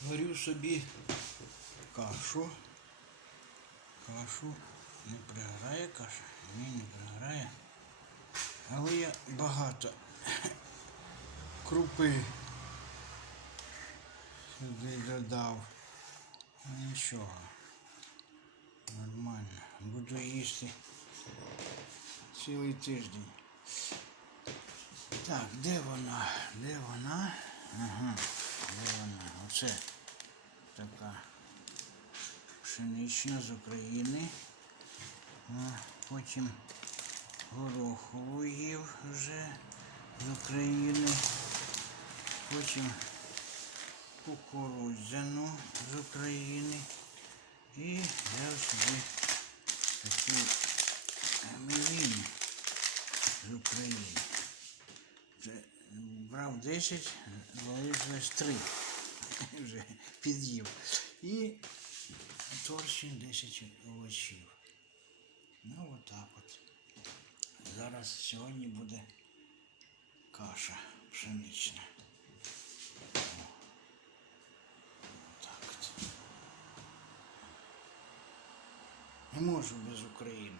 варю собі кашу. Кашу не приграє каша? Ні, не приграє. Але я багато крупи сюди додав. Нічого. Нормально. Буду їсти цілий тиждень. Так, де вона? Де вона? Ага, де вона? Оце така пшенична з України. Потім горохову їв вже з України. Потім кукурудзяну з України. І взяв собі такі мівіни з України. Брав 10, залишилось 3. Вже під'їв. І торщин 10 овочів. Ну отак от. Зараз сьогодні буде каша пшенична. Отак от. Не можу без України.